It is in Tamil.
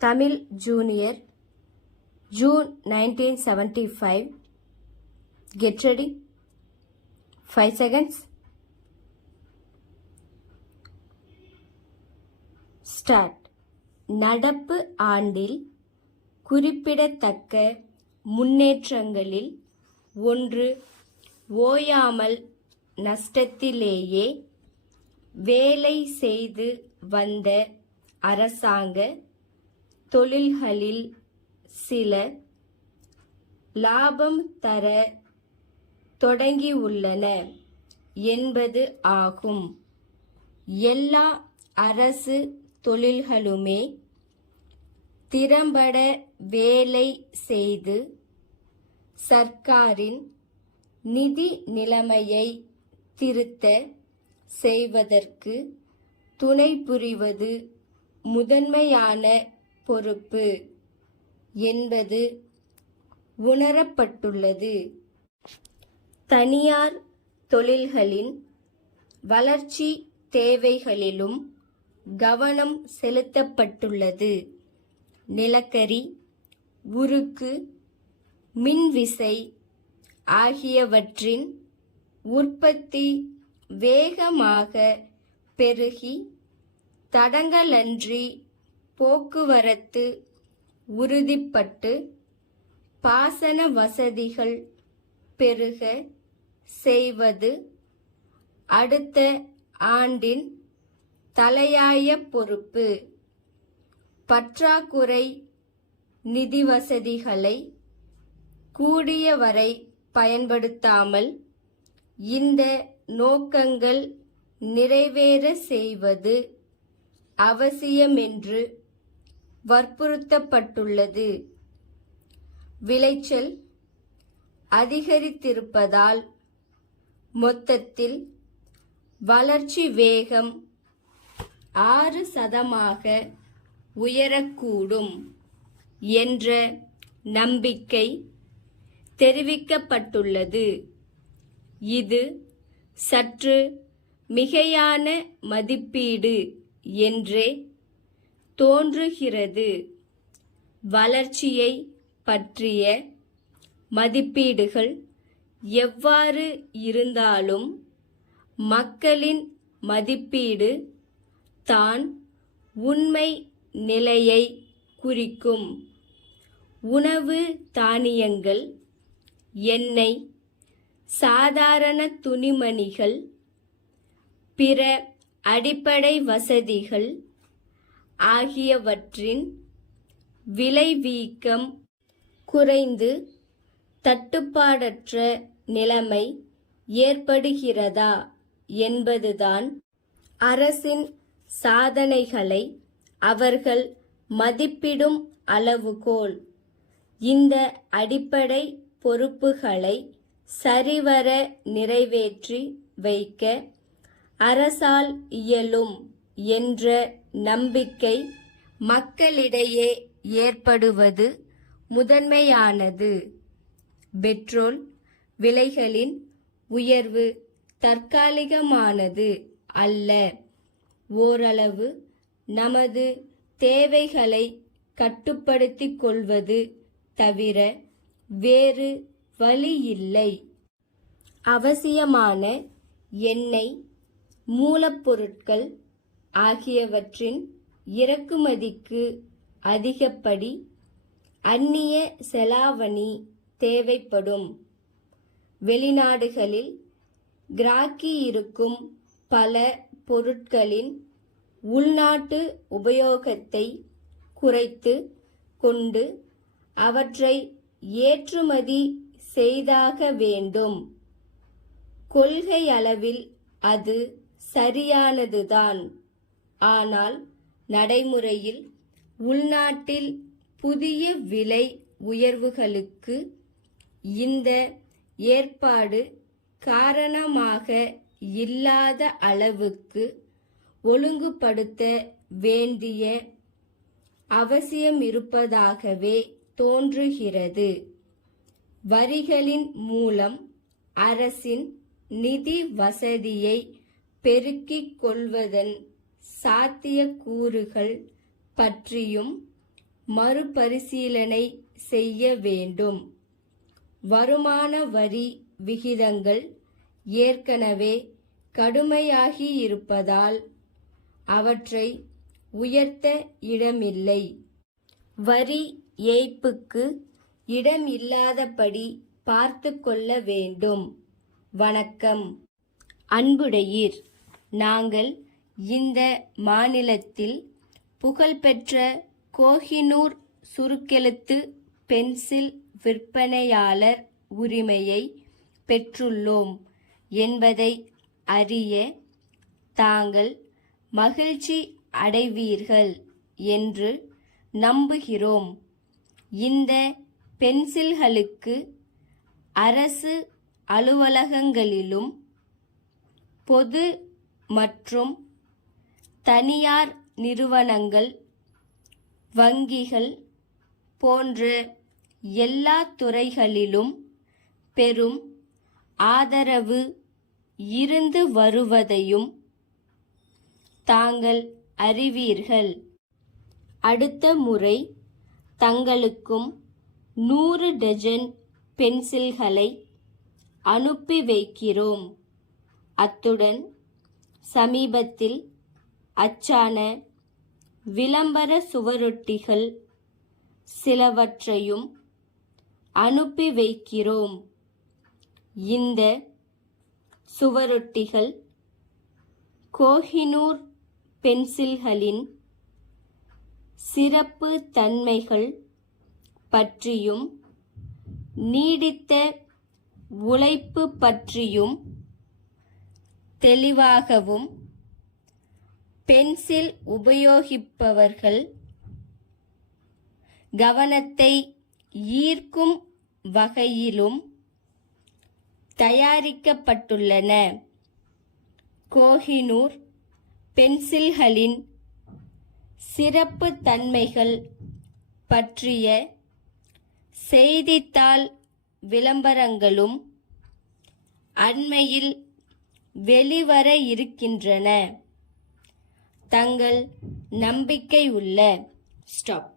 Tamil Junior, June 1975. Get ready. 5 seconds. Start. நடப்பு ஆண்டில் குறிப்பிடத்தக்க முன்னேற்றங்களில் ஒன்று, ஓயாமல் நஷ்டத்திலேயே வேலை செய்து வந்த அரசாங்க தொழில்களில் சில லாபம் தர தொடங்கியுள்ளன என்பது ஆகும். எல்லா அரசு தொழில்களுமே திறம்பட வேலை செய்து சர்க்காரின் நிதி நிலைமையை திருத்த செய்வதற்கு துணை புரிவது முதன்மையான பொறுப்பு என்பது உணரப்பட்டுள்ளது. தனியார் தொழில்களின் வளர்ச்சி தேவைகளிலும் கவனம் செலுத்தப்பட்டுள்ளது. நிலக்கரி, உருக்கு, மின்விசை ஆகியவற்றின் உற்பத்தி வேகமாக பெருகி தடங்கலன்றி போக்குவரத்து உறுதிப்பட்டு பாசன வசதிகள் பெருக செய்வது அடுத்த ஆண்டின் தலையாய பொறுப்பு. பற்றாக்குறை நிதி வசதிகளை கூடியவரை பயன்படுத்தாமல் இந்த நோக்கங்கள் நிறைவேற செய்வது அவசியமென்று வற்புறுத்தப்பட்டுள்ளது. விளைச்சல் அதிகரித்திருப்பதால் மொத்தத்தில் வளர்ச்சி வேகம் 6% உயரக்கூடும் என்ற நம்பிக்கை தெரிவிக்கப்பட்டுள்ளது. இது சற்று மிகையான மதிப்பீடு என்றே தோன்றுகிறது. வளர்ச்சியை பற்றிய மதிப்பீடுகள் எவ்வாறு இருந்தாலும் மக்களின் மதிப்பீடு தான் உண்மை நிலையை குறிக்கும். உணவு தானியங்கள், எண்ணெய், சாதாரண துணிமணிகள், பிற அடிப்படை வசதிகள் ஆகியவற்றின் விலைவீக்கம் குறைந்து தட்டுப்பாடற்ற நிலைமை ஏற்படுகிறதா என்பதுதான் அரசின் சாதனைகளை அவர்கள் மதிப்பிடும் அளவுகோல். இந்த அடிப்படை பொறுப்புகளை சரிவர நிறைவேற்றி வைக்க அரசால் இயலும் என்ற நம்பிக்கை மக்களிடையே ஏற்படுவது முதன்மையானது. பெட்ரோல் விலைகளின் உயர்வு தற்காலிகமானது அல்ல. ஓரளவு நமது தேவைகளை கட்டுப்படுத்திக் கொள்வது தவிர வேறு வழியில்லை. அவசியமான எண்ணெய், மூலப்பொருட்கள் ஆகியவற்றின் இறக்குமதிக்கு அதிகப்படி அந்நிய செலாவணி தேவைப்படும். வெளிநாடுகளில் கிராக்கியிருக்கும் பல பொருட்களின் உள்நாட்டு உபயோகத்தை குறைத்து கொண்டு அவற்றை ஏற்றுமதி செய்தாக வேண்டும். கொள்கையளவில் அது சரியானதுதான். ஆனால் நடைமுறையில் உள்நாட்டில் புதிய விலை உயர்வுகளுக்கு இந்த ஏற்பாடு காரணமாக இல்லாத அளவுக்கு ஒழுங்குபடுத்த வேண்டிய அவசியமிருப்பதாகவே தோன்றுகிறது. வரிகளின் மூலம் அரசின் நிதி வசதியை பெருக்கிக் கொள்வதன் சாத்தியக்கூறுகள் பற்றியும் மறுபரிசீலனை செய்ய வேண்டும். வருமான வரி விகிதங்கள் ஏற்கனவே கடுமையாகியிருப்பதால் அவற்றை உயர்த்த இடமில்லை. வரி ஏய்ப்புக்கு இடமில்லாதபடி பார்த்து கொள்ள வேண்டும். வணக்கம். அன்புடையீர், நாங்கள் இந்த மாநிலத்தில் புகழ்பெற்ற கோஹினூர் சுருக்கெழுத்து பென்சில் விற்பனையாளர் உரிமையை பெற்றுள்ளோம் என்பதை அறிய தாங்கள் மகிழ்ச்சி அடைவீர்கள் என்று நம்புகிறோம். இந்த பென்சில்களுக்கு அரசு அலுவலகங்களிலும் பொது மற்றும் தனியார் நிறுவனங்கள், வங்கிகள் போன்ற எல்லா துறைகளிலும் பெரும் ஆதரவு இருந்து வருவதையும் தாங்கள் அறிவீர்கள். அடுத்த முறை தங்களுக்கும் 100 டஜன் பென்சில்களை அனுப்பி வைக்கிறோம். அத்துடன் சமீபத்தில் அச்சான விளம்பர சுவரொட்டிகள் சிலவற்றையும் அனுப்பி வைக்கிறோம். இந்த சுவரொட்டிகள் கோஹினூர் பென்சில்களின் சிறப்பு தன்மைகள் பற்றியும் நீடித்த உழைப்பு பற்றியும் தெளிவாகவும், பென்சில் உபயோகிப்பவர்கள் கவனத்தை ஈர்க்கும் வகையிலும் தயாரிக்கப்பட்டுள்ளன. கோஹினூர் பென்சில்களின் சிறப்பு தன்மைகள் பற்றிய செய்தித்தாள் விளம்பரங்களும் அண்மையில் வெளிவர இருக்கின்றன. தங்கள் நம்பிக்கையுள்ள ஸ்டாப்.